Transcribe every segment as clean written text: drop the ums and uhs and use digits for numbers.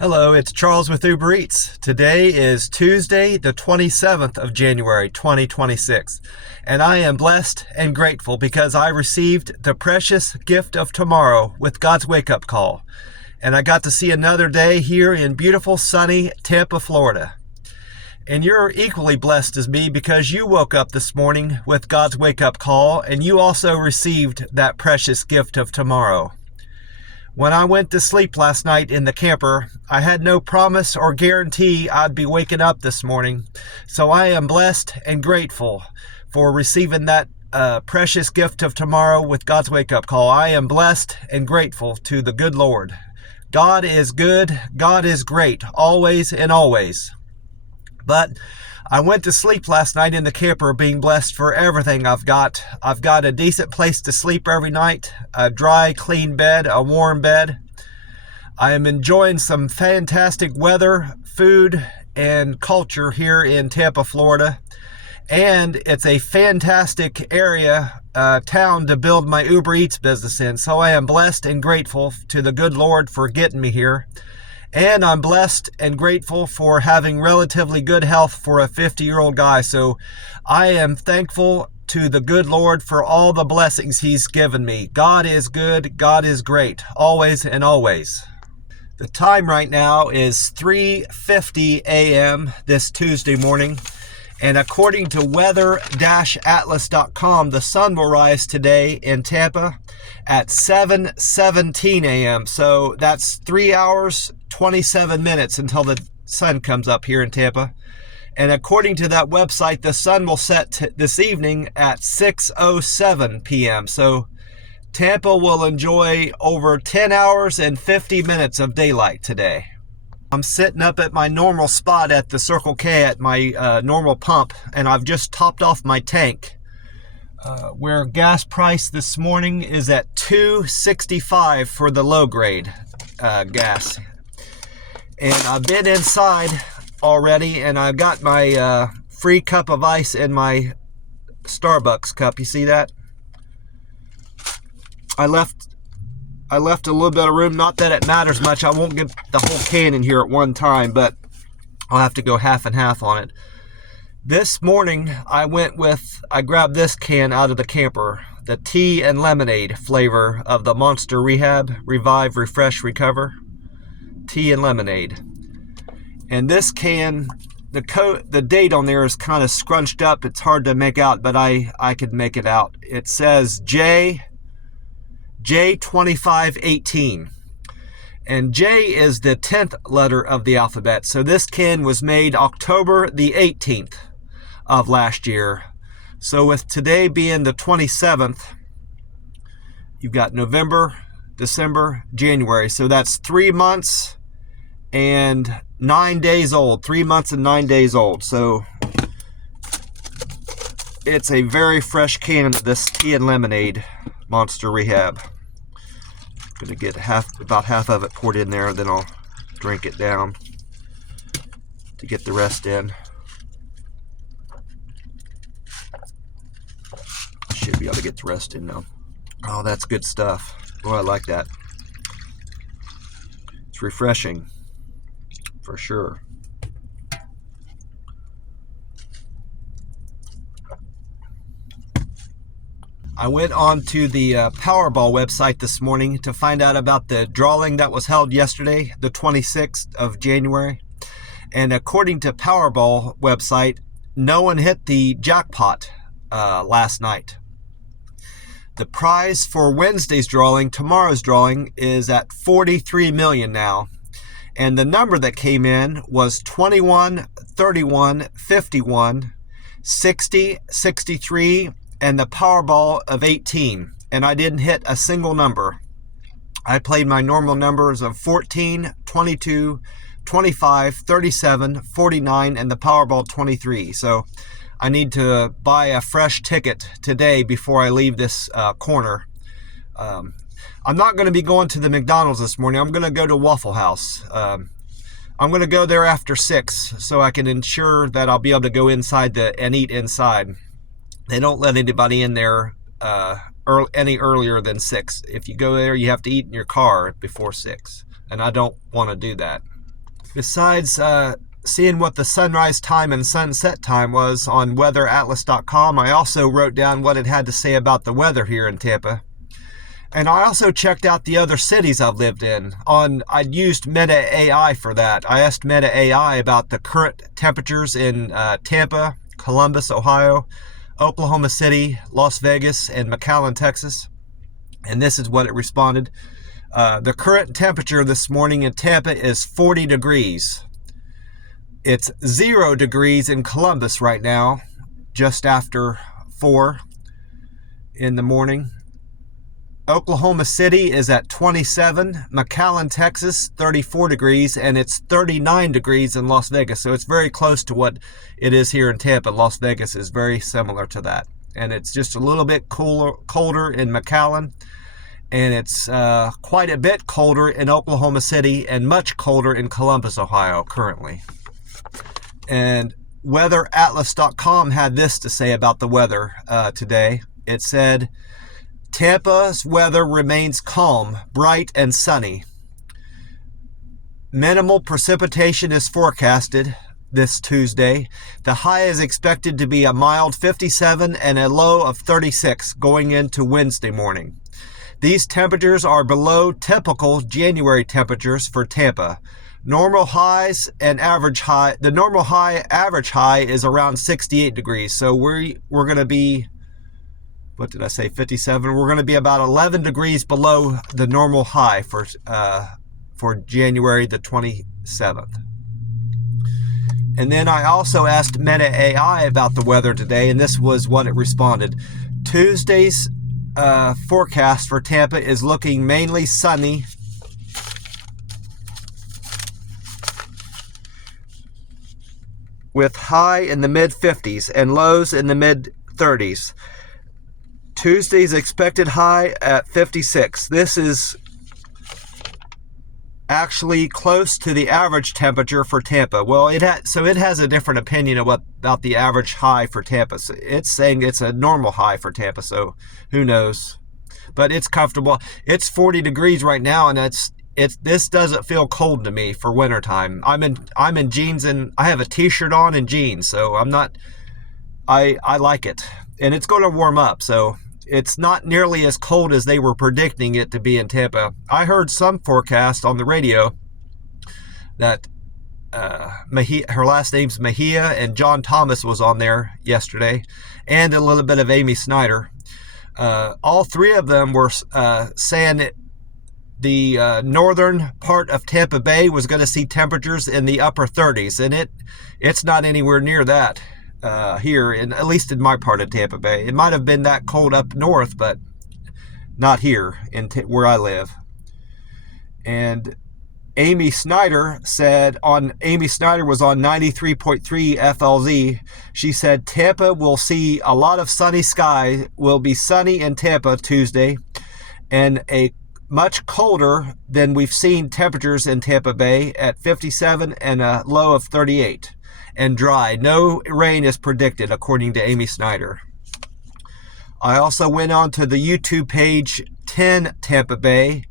Hello, it's Charles with Uber Eats. Today is Tuesday, the 27th of January, 2026. And I am blessed and grateful because I received the precious gift of tomorrow with God's wake-up call. And I got to see another day here in beautiful, sunny Tampa, Florida. And you're equally blessed as me because you woke up this morning with God's wake-up call and you also received that precious gift of tomorrow. When I went to sleep last night in the camper, I had no promise or guarantee I'd be waking up this morning. So I am blessed and grateful for receiving that precious gift of tomorrow with God's wake-up call. I am blessed and grateful to the good Lord. God is good. God is great, always and always. But I went to sleep last night in the camper being blessed for everything I've got. I've got a decent place to sleep every night, a dry, clean bed, a warm bed. I am enjoying some fantastic weather, food, and culture here in Tampa, Florida. And it's a fantastic area, town to build my Uber Eats business in. So I am blessed and grateful to the good Lord for getting me here. And I'm blessed and grateful for having relatively good health for a 50-year-old guy. So I am thankful to the good Lord for all the blessings He's given me. God is good. God is great. Always and always. The time right now is 3:50 a.m. this Tuesday morning. And according to weather-atlas.com, the sun will rise today in Tampa at 7:17 a.m. So that's 3 hours, 27 minutes until the sun comes up here in Tampa. And according to that website, the sun will set this evening at 6:07 p.m. So Tampa will enjoy over 10 hours and 50 minutes of daylight today. I'm sitting up at my normal spot at the Circle K at my normal pump, and I've just topped off my tank. Where gas price this morning is at $2.65 for the low grade gas. And I've been inside already, and I've got my free cup of ice in my Starbucks cup. You see that? I left a little bit of room. Not that it matters much. I won't get the whole can in here at one time, but I'll have to go half and half on it. This morning, I grabbed this can out of the camper, the tea and lemonade flavor of the Monster Rehab Revive, Refresh, Recover tea and lemonade. And this can, the date on there is kind of scrunched up. It's hard to make out, but I could make it out. It says J2518. And J is the 10th letter of the alphabet. So this can was made October the 18th of last year. So with today being the 27th, you've got November, December, January. So that's 3 months and 9 days old. 3 months and 9 days old. So it's a very fresh can of this tea and lemonade Monster Rehab. I'm gonna get about half of it poured in there, then I'll drink it down to get the rest in. Should be able to get the rest in now. Oh, that's good stuff. Oh, I like that. It's refreshing, for sure. I went on to the Powerball website this morning to find out about the drawing that was held yesterday, the 26th of January. And according to Powerball website, no one hit the jackpot last night. The prize for Wednesday's drawing, tomorrow's drawing, is at 43 million now. And the number that came in was 21, 31, 51, 60, 63, and the Powerball of 18. And I didn't hit a single number. I played my normal numbers of 14, 22, 25, 37, 49, and the Powerball 23. So I need to buy a fresh ticket today before I leave this corner. I'm not going to be going to the McDonald's this morning. I'm going to go to Waffle House. I'm going to go there after 6 so I can ensure that I'll be able to go inside and eat inside. They don't let anybody in there any earlier than 6. If you go there, you have to eat in your car before 6. And I don't want to do that. Besides seeing what the sunrise time and sunset time was on weatheratlas.com, I also wrote down what it had to say about the weather here in Tampa. And I also checked out the other cities I've lived in. I'd used Meta AI for that. I asked Meta AI about the current temperatures in Tampa, Columbus, Ohio, Oklahoma City, Las Vegas, and McAllen, Texas. And this is what it responded. The current temperature this morning in Tampa is 40 degrees. It's 0 degrees in Columbus right now, just after 4 in the morning. Oklahoma City is at 27, McAllen, Texas, 34 degrees, and it's 39 degrees in Las Vegas. So it's very close to what it is here in Tampa. Las Vegas is very similar to that. And it's just a little bit colder in McAllen, and it's quite a bit colder in Oklahoma City and much colder in Columbus, Ohio currently. And weatheratlas.com had this to say about the weather today. It said, Tampa's weather remains calm, bright, and sunny. Minimal precipitation is forecasted this Tuesday. The high is expected to be a mild 57 and a low of 36 going into Wednesday morning. These temperatures are below typical January temperatures for Tampa. Normal highs and average high. The normal high, average high is around 68 degrees. So we're going to be, what did I say, 57? We're going to be about 11 degrees below the normal high for January the 27th. And then I also asked Meta AI about the weather today, and this was what it responded. Tuesday's forecast for Tampa is looking mainly sunny with high in the mid-50s and lows in the mid-30s. Tuesday's expected high at 56. This is actually close to the average temperature for Tampa. Well, it has a different opinion about the average high for Tampa. So it's saying it's a normal high for Tampa, so who knows? But it's comfortable. It's 40 degrees right now, and this doesn't feel cold to me for wintertime. I'm in jeans, and I have a t-shirt on and jeans, so I like it. And it's going to warm up, so it's not nearly as cold as they were predicting it to be in Tampa. I heard some forecast on the radio that her last name's Mejia, and John Thomas was on there yesterday, and a little bit of Amy Snyder. All three of them were saying the northern part of Tampa Bay was going to see temperatures in the upper 30s, and it's not anywhere near that here, at least in my part of Tampa Bay. It might have been that cold up north, but not here where I live. And Amy Snyder was on 93.3 FLZ. She said Tampa will see a lot of sunny skies, will be sunny in Tampa Tuesday, and a much colder than we've seen temperatures in Tampa Bay at 57 and a low of 38, and dry. No rain is predicted, according to Amy Snyder. I also went on to the YouTube page 10 Tampa Bay,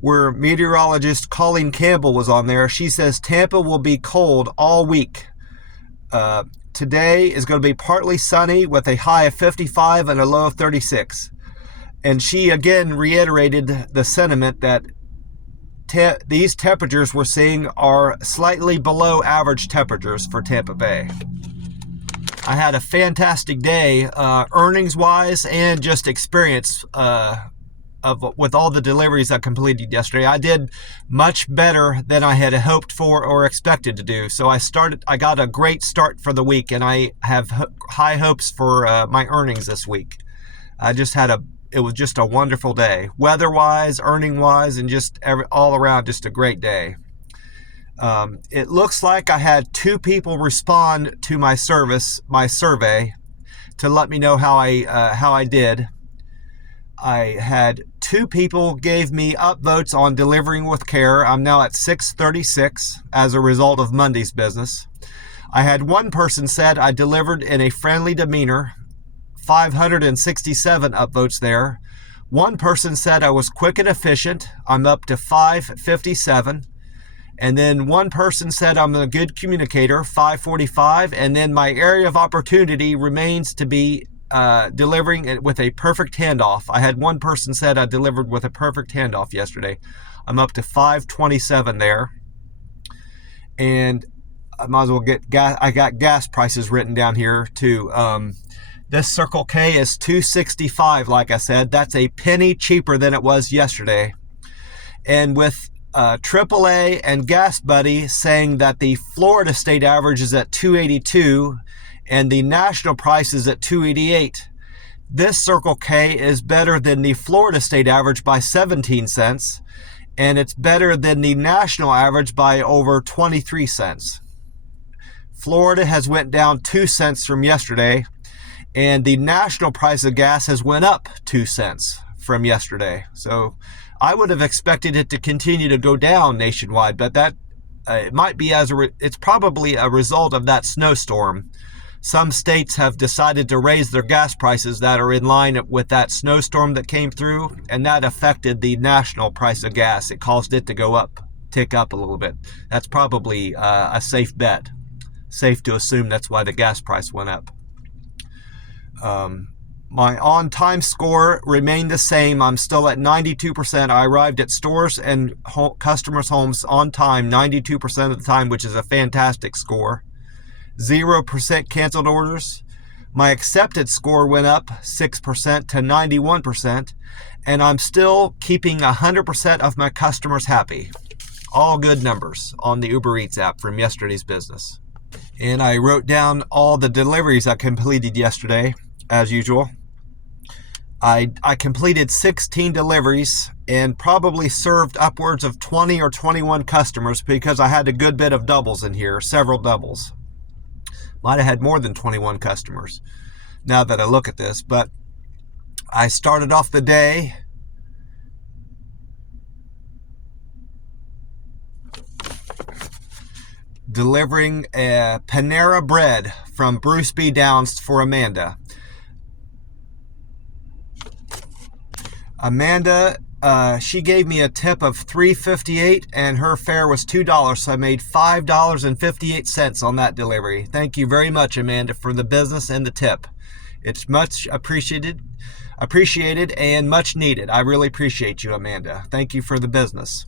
where meteorologist Colleen Campbell was on there. She says Tampa will be cold all week. Today is going to be partly sunny with a high of 55 and a low of 36. And she again reiterated the sentiment that these temperatures we're seeing are slightly below average temperatures for Tampa Bay. I had a fantastic day, earnings-wise and just experience with all the deliveries I completed yesterday. I did much better than I had hoped for or expected to do. So I got a great start for the week, and I have high hopes for my earnings this week. It was just a wonderful day, weather-wise, earning-wise, and just all around, just a great day. It looks like I had 2 people respond to my survey, to let me know how I did. I had 2 people gave me upvotes on delivering with care. I'm now at 636 as a result of Monday's business. I had 1 person said I delivered in a friendly demeanor. 567 upvotes there. 1 person said I was quick and efficient. I'm up to 557. And then one person said I'm a good communicator, 545. And then my area of opportunity remains to be delivering it with a perfect handoff. I had one person said I delivered with a perfect handoff yesterday. I'm up to 527 there. And I might as well get gas. I got gas prices written down here too. This Circle K is $2.65. Like I said, that's a penny cheaper than it was yesterday. And with AAA and Gas Buddy saying that the Florida state average is at $2.82 and the national price is at $2.88. This Circle K is better than the Florida state average by 17 cents, and it's better than the national average by over 23 cents. Florida has went down 2 cents from yesterday, and the national price of gas has went up 2 cents from yesterday. So I would have expected it to continue to go down nationwide, but that it might be it's probably a result of that snowstorm. Some states have decided to raise their gas prices that are in line with that snowstorm that came through, and that affected the national price of gas. It caused it to go up, tick up a little bit. That's probably a safe bet. Safe to assume that's why the gas price went up. My on-time score remained the same. I'm still at 92%. I arrived at stores and customers' homes on time 92% of the time, which is a fantastic score. 0% canceled orders. My accepted score went up 6% to 91%, and I'm still keeping 100% of my customers happy. All good numbers on the Uber Eats app from yesterday's business. And I wrote down all the deliveries I completed yesterday, as usual. I completed 16 deliveries and probably served upwards of 20 or 21 customers because I had a good bit of doubles in here, several doubles. Might have had more than 21 customers now that I look at this, but I started off the day delivering a Panera Bread from Bruce B. Downs for Amanda. Amanda, she gave me a tip of $3.58 and her fare was $2, so I made $5.58 on that delivery. Thank you very much, Amanda, for the business and the tip. It's much appreciated and much needed. I really appreciate you, Amanda. Thank you for the business.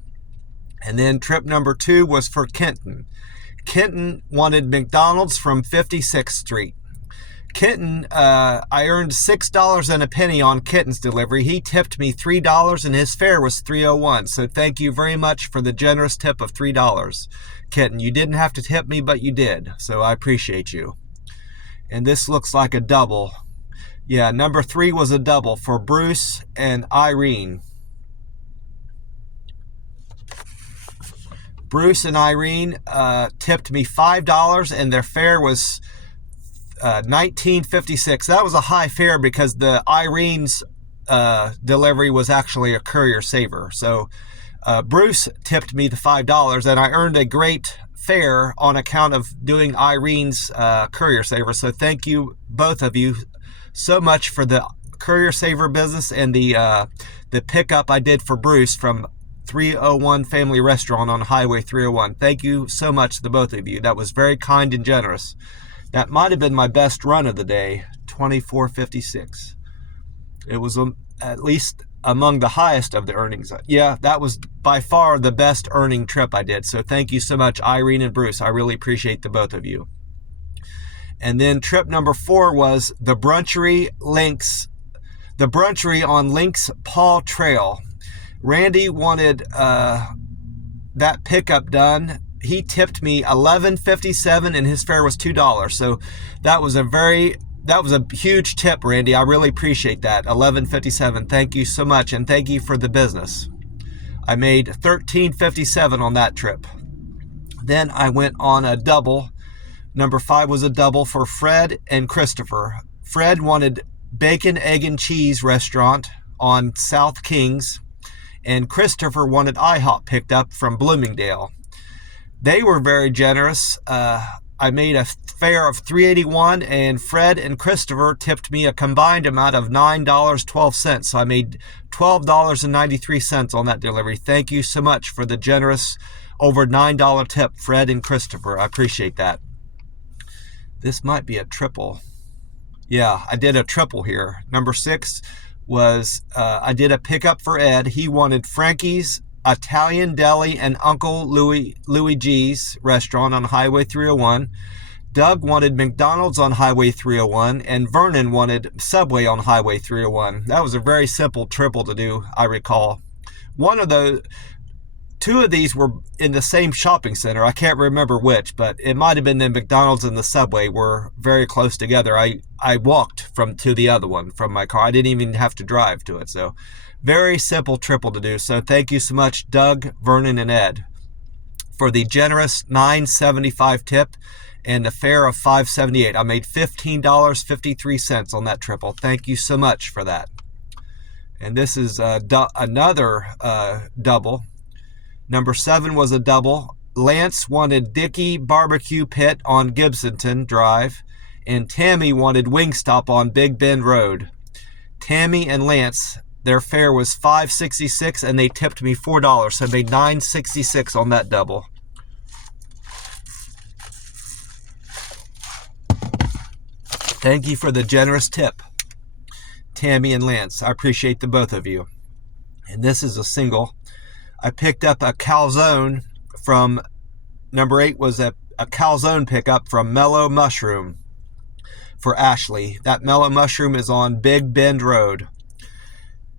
And then trip number 2 was for Kenton. Kenton wanted McDonald's from 56th Street. Kenton, I earned $6 and a penny on Kenton's delivery. He tipped me $3 and his fare was $3.01. So thank you very much for the generous tip of $3. Kenton, you didn't have to tip me, but you did. So I appreciate you. And this looks like a double. Yeah, number 3 was a double for Bruce and Irene. Bruce and Irene tipped me $5 and their fare was $19.56. That was a high fare because the Irene's delivery was actually a courier saver. So Bruce tipped me the $5 and I earned a great fare on account of doing Irene's courier saver. So thank you, both of you, so much for the courier saver business and the pickup I did for Bruce from 301 Family Restaurant on Highway 301. Thank you so much, the both of you. That was very kind and generous. That might have been my best run of the day, 24.56. It was at least among the highest of the earnings. Yeah, that was by far the best earning trip I did. So thank you so much, Irene and Bruce. I really appreciate the both of you. And then trip number 4 was the brunchery on Links Paw Trail. Randy wanted that pickup done. He tipped me $11.57 and his fare was $2. So that was a huge tip, Randy. I really appreciate that. $11.57. Thank you so much, and thank you for the business. I made $13.57 on that trip. Then I went on a double. Number 5 was a double for Fred and Christopher. Fred wanted Bacon, Egg, and Cheese restaurant on South Kings, and Christopher wanted IHOP picked up from Bloomingdale. They were very generous. I made a fare of $3.81, and Fred and Christopher tipped me a combined amount of $9.12. So I made $12.93 on that delivery. Thank you so much for the generous over $9 tip, Fred and Christopher. I appreciate that. This might be a triple. Yeah, I did a triple here. Number 6 was, I did a pickup for Ed. He wanted Frankie's Italian Deli and Uncle Louis G's restaurant on Highway 301. Doug wanted McDonald's on Highway 301, and Vernon wanted Subway on Highway 301. That was a very simple triple to do, I recall. Two of these were in the same shopping center. I can't remember which, but it might have been the McDonald's and the Subway were very close together. I walked to the other one from my car. I didn't even have to drive to it. So very simple triple to do. So thank you so much, Doug, Vernon, and Ed, for the generous $9.75 tip and the fare of $5.78. I made $15.53 on that triple. Thank you so much for that. And this is another double. Number 7 was a double. Lance wanted Dickey Barbecue Pit on Gibsonton Drive, and Tammy wanted Wingstop on Big Bend Road. Tammy and Lance, their fare was $5.66, and they tipped me $4, so I made $9.66 on that double. Thank you for the generous tip, Tammy and Lance. I appreciate the both of you. And this is a single. I picked up a calzone from, number 8 was a calzone pickup from Mellow Mushroom for Ashley. That Mellow Mushroom is on Big Bend Road.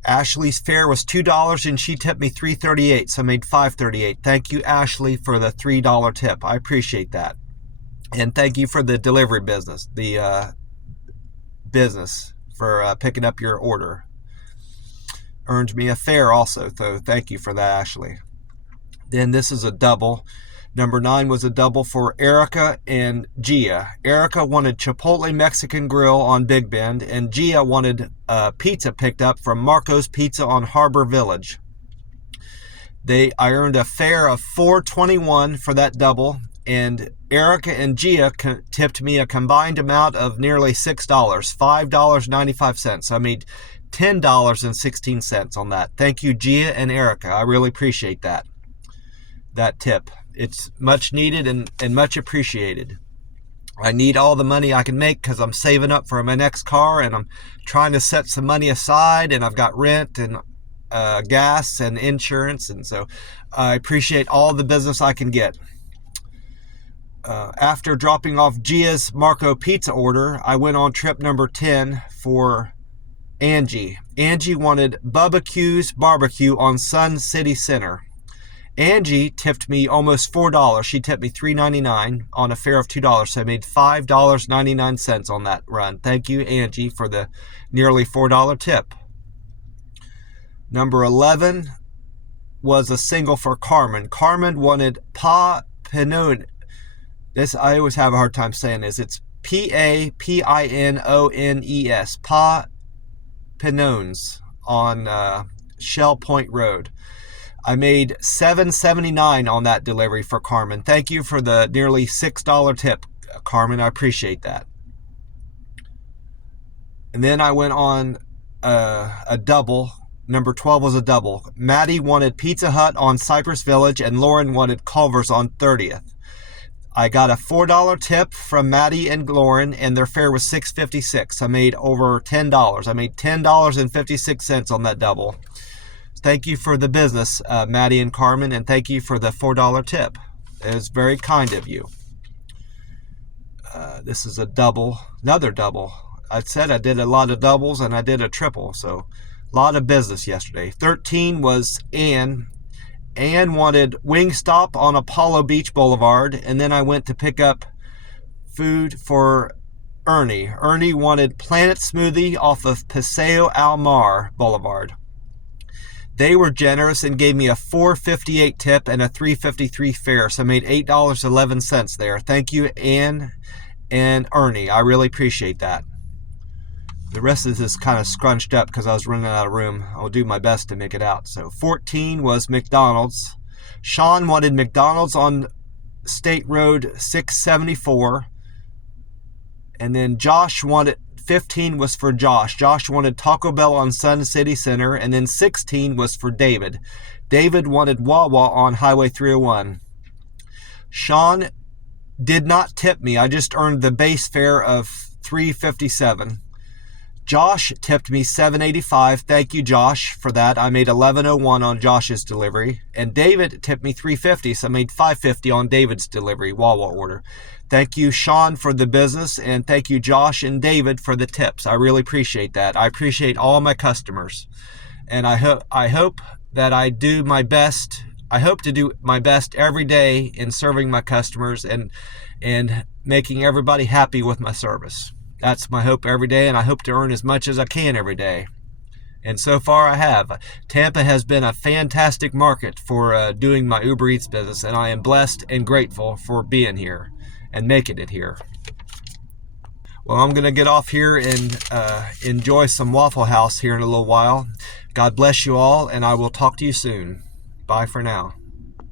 Ashley's fare was $2 and she tipped me $3.38, so I made $5.38. Thank you, Ashley, for the $3 tip. I appreciate that. And thank you for the delivery business, for picking up your order. Earned me a fare also, so thank you for that, Ashley. Then this is a double. Number 9 was a double for Erica and Gia. Erica wanted Chipotle Mexican Grill on Big Bend, and Gia wanted pizza picked up from Marco's Pizza on Harbor Village. I earned a fare of $4.21 for that double, and Erica and Gia tipped me a combined amount of nearly $6, $5.95. So I made $10.16 on that. Thank you, Gia and Erica. I really appreciate that tip. It's much needed and much appreciated. I need all the money I can make because I'm saving up for my next car, and I'm trying to set some money aside, and I've got rent and gas and insurance, and so I appreciate all the business I can get. After dropping off Gia's Marco Pizza order, I went on trip number 10 for Angie. Angie wanted Bubba Q's Barbecue on Sun City Center. Angie tipped me almost $4. She tipped me $3.99 on a fare of $2, so I made $5.99 on that run. Thank you, Angie, for the nearly $4 tip. Number 11 was a single for Carmen. Carmen wanted Pa Pinones. This, I always have a hard time saying this. It's P-A-P-I-N-O-N-E-S. Pa Pinones on Shell Point Road. I made $7.79 on that delivery for Carmen. Thank you for the nearly $6 tip, Carmen. I appreciate that. And then I went on a double. Number 12 was a double. Maddie wanted Pizza Hut on Cypress Village, and Lauren wanted Culver's on 30th. I got a $4 tip from Maddie and Lauren, and their fare was $6.56. I made over $10. I made $10.56 on that double. Thank you for the business, Maddie and Carmen, and thank you for the $4 tip. It was very kind of you. This is a double, another double. I said I did a lot of doubles, and I did a triple, so a lot of business yesterday. 13 was Ann. Ann wanted Wingstop on Apollo Beach Boulevard, and then I went to pick up food for Ernie. Ernie wanted Planet Smoothie off of Paseo Al Mar Boulevard. They were generous and gave me a $4.58 tip and a $3.53 fare, so I made $8.11 there. Thank you, Ann and Ernie. I really appreciate that. The rest of this is kind of scrunched up because I was running out of room. I'll do my best to make it out. So 14 was McDonald's. Sean wanted McDonald's on State Road 674. And then Josh wanted, 15 was for Josh. Josh wanted Taco Bell on Sun City Center. And then 16 was for David. David wanted Wawa on Highway 301. Sean did not tip me. I just earned the base fare of $3.57. Josh tipped me $7.85. Thank you, Josh, for that. I made $11.01 on Josh's delivery. And David tipped me $3.50, so I made $5.50 on David's delivery, Wawa order. Thank you, Sean, for the business, and thank you, Josh and David, for the tips. I really appreciate that. I appreciate all my customers. And I hope that I do my best. I hope to do my best every day in serving my customers and making everybody happy with my service. That's my hope every day, and I hope to earn as much as I can every day. And so far I have. Tampa has been a fantastic market for doing my Uber Eats business, and I am blessed and grateful for being here and making it here. Well, I'm going to get off here and enjoy some Waffle House here in a little while. God bless you all, and I will talk to you soon. Bye for now.